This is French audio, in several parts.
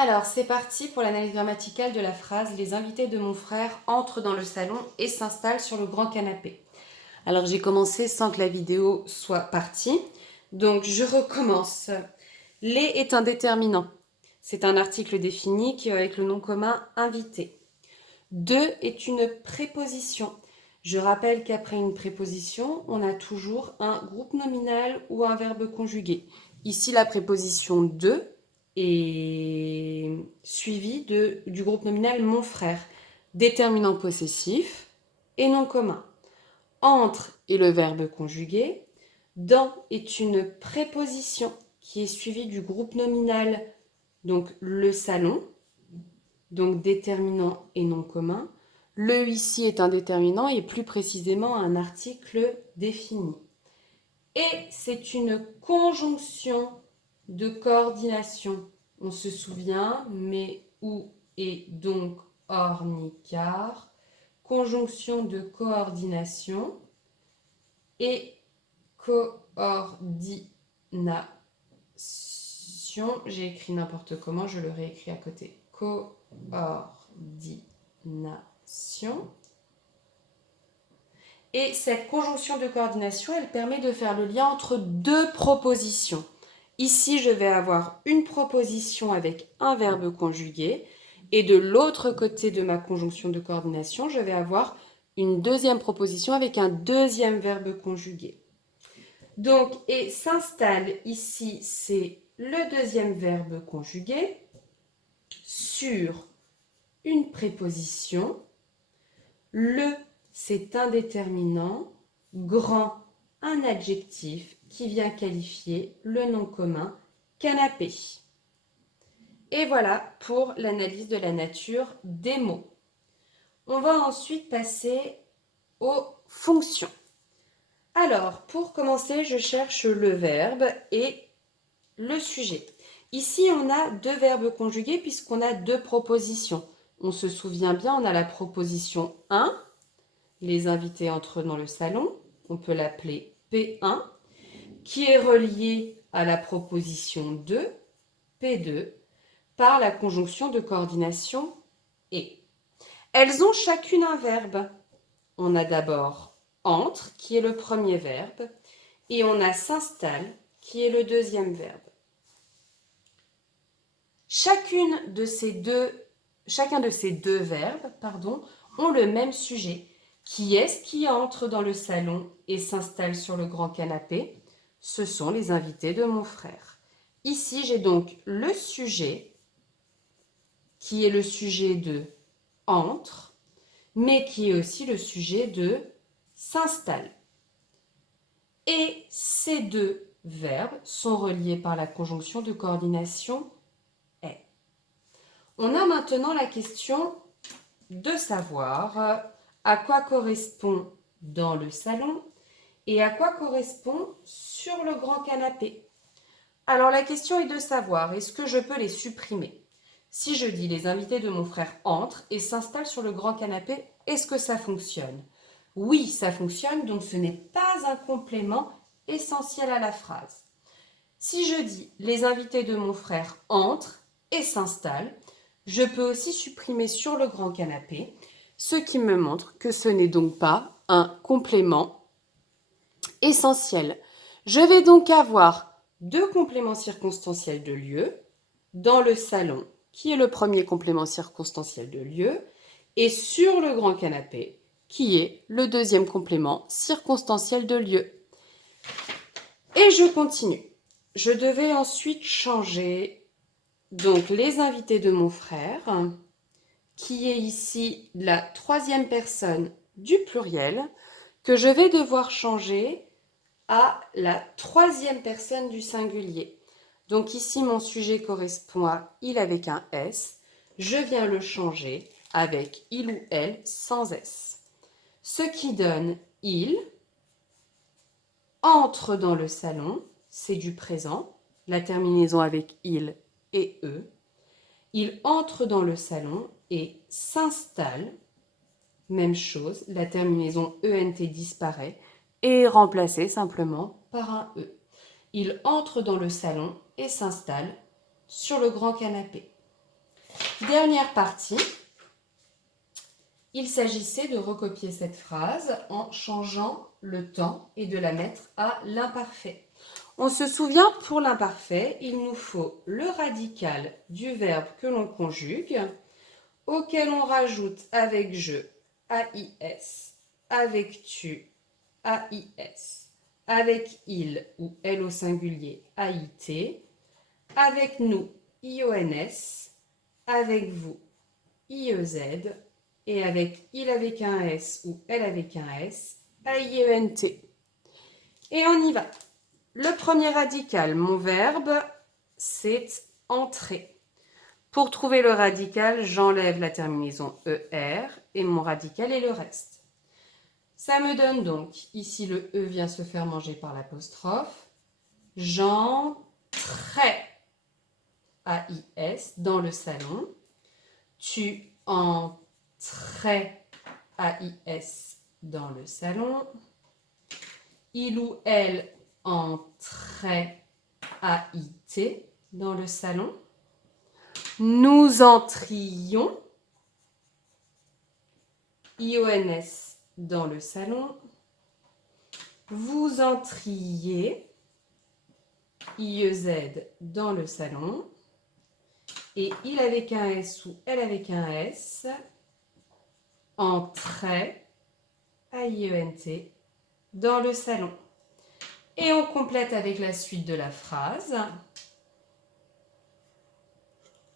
Alors, c'est parti pour l'analyse grammaticale de la phrase « Les invités de mon frère entrent dans le salon et s'installent sur le grand canapé ». Alors, j'ai commencé sans que la vidéo soit partie. Donc, je recommence. « Les » est un déterminant. C'est un article défini qui est avec le nom commun « invité ». « De » est une préposition. Je rappelle qu'après une préposition, on a toujours un groupe nominal ou un verbe conjugué. Ici, la préposition « de » est suivie du groupe nominal « mon frère », déterminant possessif et nom commun. « Entre » est le verbe conjugué. « Dans » est une préposition qui est suivie du groupe nominal, donc le salon, donc déterminant et nom commun. Le ici est un déterminant et plus précisément un article défini. Et c'est une conjonction de coordination. On se souvient, mais, ou, et, donc, or, ni, car. Conjonction de coordination et coordination. J'ai écrit n'importe comment, je le réécris à côté. Coordination. Et cette conjonction de coordination, elle permet de faire le lien entre deux propositions. Ici, je vais avoir une proposition avec un verbe conjugué. Et de l'autre côté de ma conjonction de coordination, je vais avoir une deuxième proposition avec un deuxième verbe conjugué. Donc, et s'installe ici, c'est le deuxième verbe conjugué sur une préposition. Le, c'est un déterminant. Grand, un adjectif qui vient qualifier le nom commun canapé. Et voilà pour l'analyse de la nature des mots. On va ensuite passer aux fonctions. Alors, pour commencer, je cherche le verbe et le sujet. Ici, on a deux verbes conjugués puisqu'on a deux propositions. On se souvient bien, on a la proposition 1, les invités entrent dans le salon, on peut l'appeler P1, qui est reliée à la proposition 2, P2, par la conjonction de coordination et. Elles ont chacune un verbe. On a d'abord entre, qui est le premier verbe, et on a s'installe, qui est le deuxième verbe. Chacun de ces deux verbes ont le même sujet. Qui est-ce qui entre dans le salon et s'installe sur le grand canapé? Ce sont les invités de mon frère. Ici, j'ai donc le sujet, qui est le sujet de entre, mais qui est aussi le sujet de s'installe. Et ces deux verbes sont reliés par la conjonction de coordination est. On a maintenant la question de savoir à quoi correspond dans le salon et à quoi correspond sur le grand canapé. Alors la question est de savoir, est-ce que je peux les supprimer? Si je dis les invités de mon frère entrent et s'installent sur le grand canapé, est-ce que ça fonctionne? Oui, ça fonctionne, donc ce n'est pas un complément essentiel à la phrase. Si je dis les invités de mon frère entrent et s'installent, je peux aussi supprimer sur le grand canapé, ce qui me montre que ce n'est donc pas un complément essentiel. Je vais donc avoir deux compléments circonstanciels de lieu dans le salon, qui est le premier complément circonstanciel de lieu, et sur le grand canapé, qui est le deuxième complément circonstanciel de lieu. Et je continue. Je devais ensuite changer donc les invités de mon frère, qui est ici la troisième personne du pluriel, que je vais devoir changer à la troisième personne du singulier. Donc ici, mon sujet correspond à il avec un S. Je viens le changer avec il ou elle sans S. Ce qui donne il entre dans le salon, c'est du présent, la terminaison avec il et eux. Il entre dans le salon et s'installe, même chose, la terminaison ENT disparaît et est remplacée simplement par un E. Il entre dans le salon et s'installe sur le grand canapé. Dernière partie. Il s'agissait de recopier cette phrase en changeant le temps et de la mettre à l'imparfait. On se souvient, pour l'imparfait, il nous faut le radical du verbe que l'on conjugue, auquel on rajoute avec je, AIS, avec tu, AIS, avec il ou elle au singulier, AIT, avec nous, IONS, avec vous, IEZ, et avec il avec un S ou elle avec un S, AIENT. Et on y va. Le premier radical, mon verbe, c'est entrer. Pour trouver le radical, j'enlève la terminaison ER et mon radical est le reste. Ça me donne donc, ici le E vient se faire manger par l'apostrophe, j'entrais, AIS, dans le salon. Tu entrais, AIS, dans le salon. Il ou elle entrait, AIT, dans le salon. Nous entrions, IONS, dans le salon. Vous entriez, IEZ, dans le salon. Et il avec un S ou elle avec un S, entrait, AIENT, dans le salon. Et on complète avec la suite de la phrase.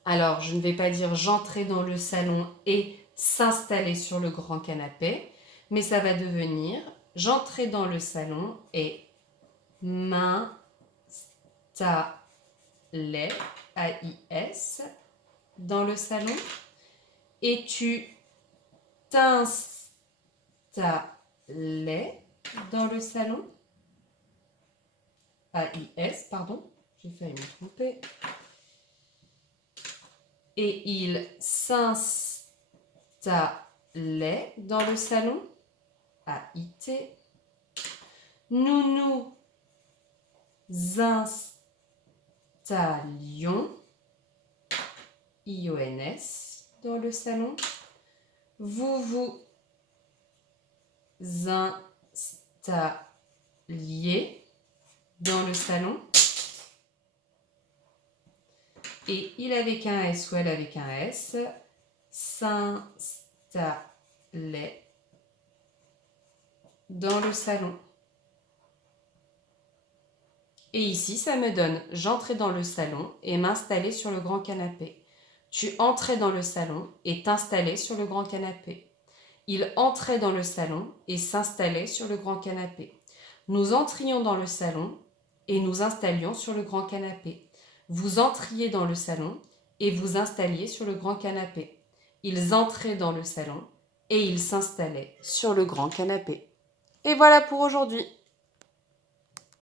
Alors, je ne vais pas dire j'entrais dans le salon et s'installer sur le grand canapé, mais ça va devenir j'entrais dans le salon et m'installais, AIS, dans le salon. Et tu t'installais dans le salon, AIS, pardon, j'ai failli me tromper. Et il s'installait dans le salon, AIT. Nous nous installions, IONS, dans le salon. Vous vous installiez dans le salon. Et il avec un S ou elle avec un S s'installait dans le salon. Et ici, ça me donne j'entrais dans le salon et m'installais sur le grand canapé. Tu entrais dans le salon et t'installais sur le grand canapé. Il entrait dans le salon et s'installait sur le grand canapé. Nous entrions dans le salon et nous installions sur le grand canapé. Vous entriez dans le salon et vous installiez sur le grand canapé. Ils entraient dans le salon et ils s'installaient sur le grand canapé. Et voilà pour aujourd'hui.